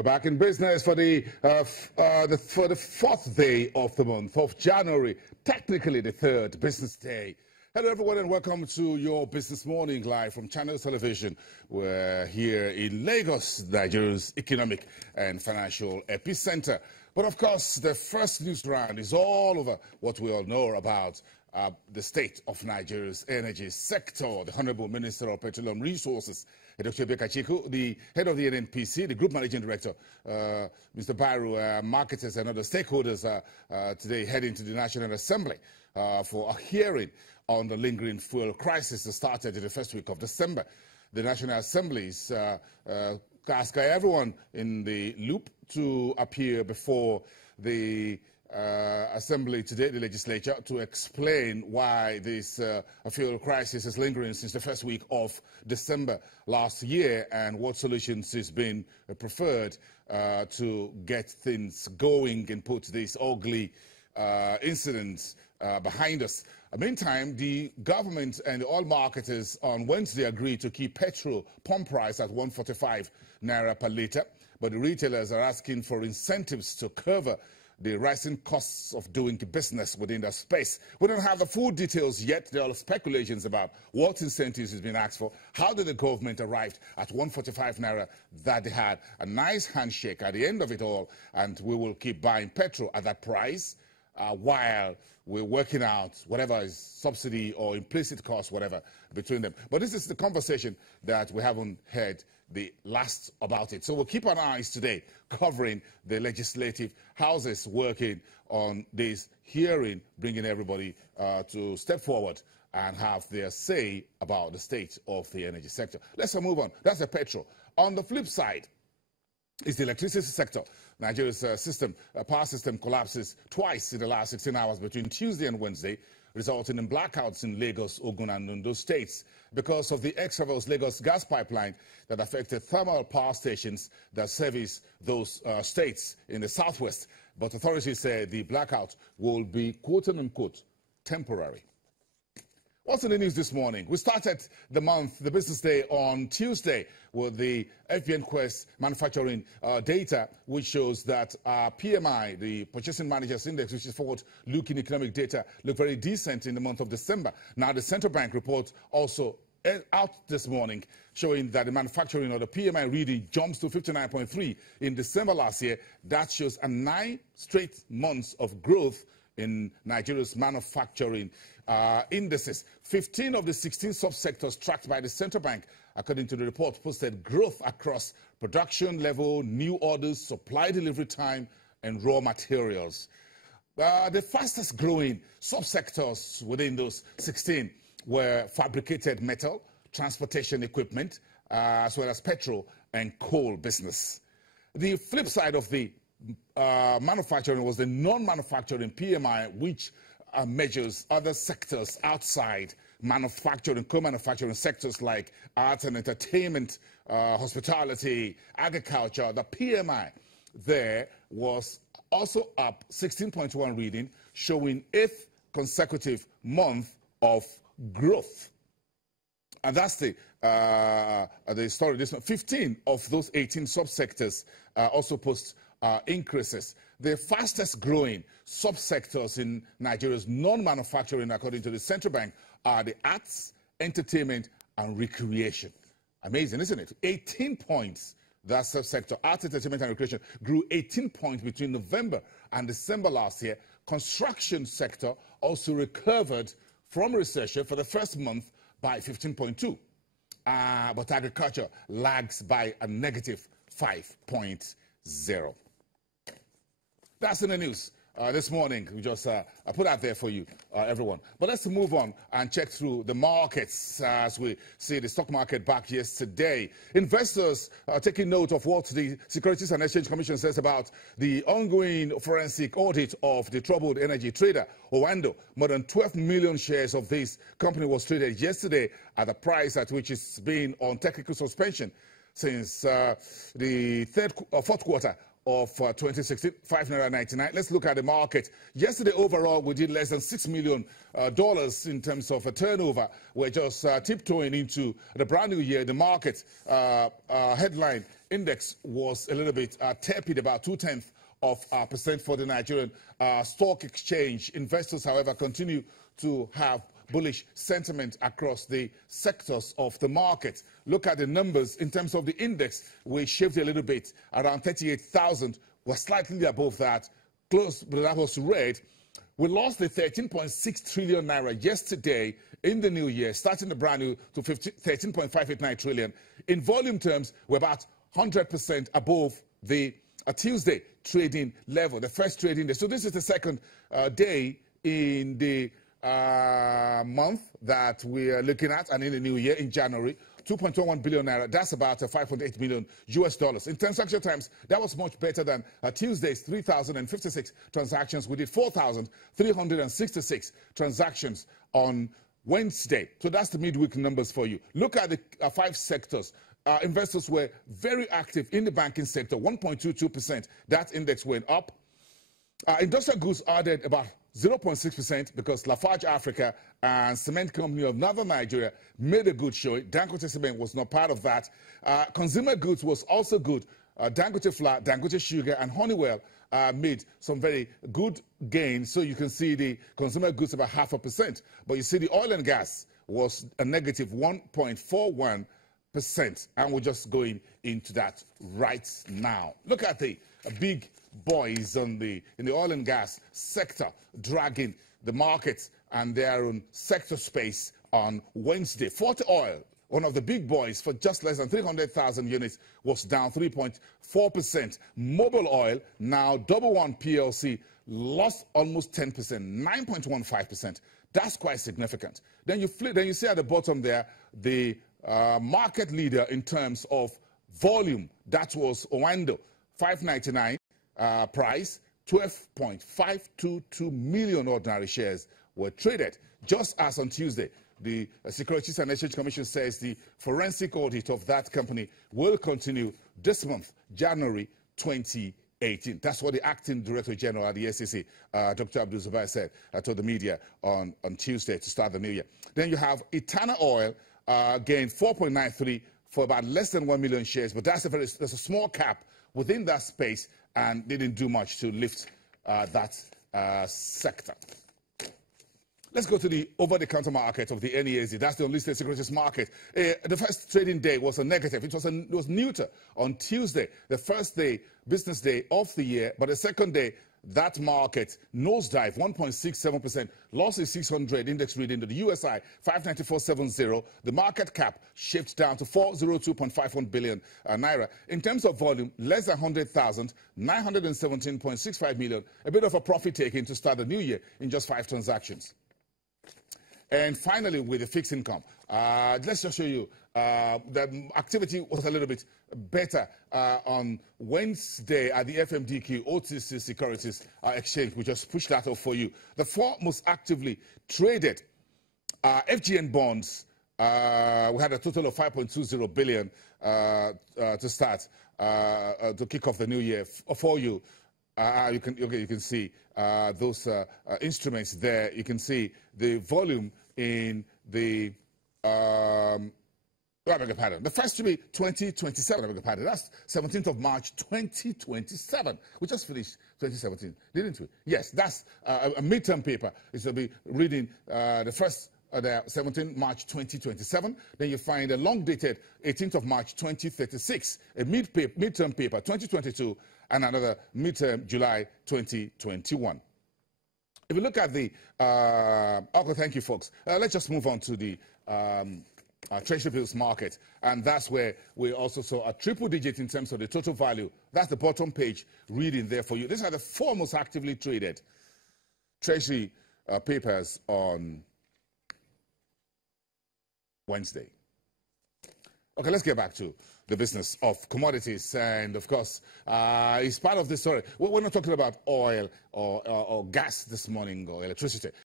We're back in business for the fourth day of the month of January, technically the third business day. Hello, everyone, and welcome to your Business Morning live from Channels Television. We're here in Lagos, Nigeria's economic and financial epicenter. But of course, the first news round is all over what we all know about the state of Nigeria's energy sector. The Honorable Minister of Petroleum Resources, Dr. Emeka Chikwu, the head of the NNPC, the Group Managing Director, Mr. Bairu, marketers and other stakeholders today heading to the National Assembly for a hearing on the lingering fuel crisis that started in the first week of December. The National Assembly is asking everyone in the loop to appear before the Assembly today, the legislature, to explain why this fuel crisis is lingering since the first week of December last year and what solutions is being preferred to get things going and put these ugly incidents behind us. Meantime, the government and the oil marketers on Wednesday agreed to keep petrol pump price at 145 naira per litre, but the retailers are asking for incentives to cover the rising costs of doing business within that space. We don't have the full details yet. There are speculations about what incentives is being asked for. How did the government arrive at 145 naira that they had a nice handshake at the end of it all, and we will keep buying petrol at that price while we're working out whatever is subsidy or implicit cost, whatever, between them. But this is the conversation that we haven't heard the last about it. So we'll keep our eyes today covering the legislative houses working on this hearing, bringing everybody to step forward and have their say about the state of the energy sector. Let's move on. That's the petrol. On the flip side is the electricity sector. Nigeria's power system collapses twice in the last 16 hours between Tuesday and Wednesday, resulting in blackouts in Lagos, Ogun, and Ondo states because of the Extravos Lagos gas pipeline that affected thermal power stations that service those states in the southwest. But authorities say the blackout will be, quote-unquote, temporary. What's in the news this morning? We started the month, the business day, on Tuesday with the FBN Quest manufacturing data, which shows that PMI, the Purchasing Managers Index, which is forward-looking economic data, looked very decent in the month of December. Now, the Central Bank report also out this morning showing that the manufacturing or the PMI reading jumps to 59.3 in December last year. That shows a 9 straight months of growth in Nigeria's manufacturing indices. 15 of the 16 subsectors tracked by the Central Bank, according to the report, posted growth across production level, new orders, supply delivery time, and raw materials. The fastest growing subsectors within those 16 were fabricated metal, transportation equipment, as well as petrol and coal business. The flip side of the manufacturing was the non-manufacturing PMI, which measures other sectors outside manufacturing, co-manufacturing sectors like arts and entertainment, hospitality, agriculture. The PMI there was also up 16.1 reading, showing 8th consecutive month of growth. And that's the story. This 15 of those 18 subsectors also post increases. The fastest growing subsectors in Nigeria's non-manufacturing, according to the Central Bank, are the arts, entertainment, and recreation. Amazing, isn't it? 18 points, that subsector, arts, entertainment, and recreation, grew 18 points between November and December last year. Construction sector also recovered from recession for the first month by 15.2. But agriculture lags by a negative 5.0. That's in the news this morning. We just put out there for you, everyone. But let's move on and check through the markets as we see the stock market back yesterday. Investors are taking note of what the Securities and Exchange Commission says about the ongoing forensic audit of the troubled energy trader, Oando. More than 12 million shares of this company was traded yesterday at the price at which it's been on technical suspension since the fourth quarter of 2016, $5.99. Let's look at the market. Yesterday, overall, we did less than $6 million in terms of a turnover. We're just tiptoeing into the brand new year. The market headline index was a little bit tepid, about 0.2% for the Nigerian stock exchange. Investors, however, continue to have bullish sentiment across the sectors of the market. Look at the numbers in terms of the index. We shifted a little bit, around 38,000. We're slightly above that, close, but that was red. We lost the 13.6 trillion naira yesterday in the new year, starting the brand new to 13.589 trillion. In volume terms, we're about 100% above the Tuesday trading level, the first trading day. So this is the second day in the month that we are looking at, and in the new year in January. 2.21 billion naira, that's about $5.8 million US dollars. In transaction terms, that was much better than Tuesday's 3,056 transactions. We did 4,366 transactions on Wednesday. So that's the midweek numbers for you. Look at the 5 sectors. Investors were very active in the banking sector, 1.22%. That index went up. Industrial goods added about 0.6% because Lafarge Africa and Cement Company of Northern Nigeria made a good showing. Dangote Cement was not part of that. Consumer goods was also good. Dangote Flour, Dangote Sugar, and Honeywell made some very good gains. So you can see the consumer goods about 0.5%. But you see the oil and gas was a negative 1.41%. And we're just going into that right now. Look at the big boys in the oil and gas sector dragging the markets and their own sector space on Wednesday. Forte Oil, one of the big boys, for just less than 300,000 units, was down 3.4%. Mobil Oil, now Double One PLC, lost almost 10%, 9.15%. That's quite significant. Then you see at the bottom there the market leader in terms of volume. That was Owando, 599 price, 12.522 million ordinary shares were traded. Just as on Tuesday, the Securities and Exchange Commission says the forensic audit of that company will continue this month, January 2018. That's what the acting Director General at the SEC, Dr. Abdul Zubair, said to the media on Tuesday to start the new year. Then you have Etana Oil gained 4.93 for about less than 1 million shares, but that's a small cap within that space, and didn't do much to lift that sector. Let's go to the over-the-counter market of the NESE. That's the unlisted securities market. The first trading day was a negative. It was neuter on Tuesday, the first day, business day of the year. But the second day, that market nosedive, 1.67%. Loss is 600. Index reading to the USI 594.70. The market cap shifts down to 402.51 billion naira. In terms of volume, less than 100,000, 917.65 million. A bit of a profit taking to start the new year in just 5 transactions. And finally, with the fixed income, let's just show you the activity was a little bit better on Wednesday at the FMDQ OTC Securities Exchange. We just pushed that off for you. The 4 most actively traded FGN bonds, we had a total of 5.20 billion to start, to kick off the new year for you. You can see those instruments there. You can see the volume in the I beg your pardon. The first to be 2027. I beg your pardon. That's 17th of March 2027. We just finished 2017, didn't we? Yes, that's a midterm paper. It's to be reading the first. The 17th March 2027. Then you find a long-dated 18th of March 2036, a midterm paper 2022, and another midterm July 2021. If you look at the, okay, thank you, folks. Let's just move on to the Treasury bills market, and that's where we also saw a triple digit in terms of the total value. That's the bottom page reading there for you. These are the 4 most actively traded Treasury papers on Wednesday. Okay, let's get back to the business of commodities. And of course, it's part of this story. We're not talking about oil or gas this morning or electricity.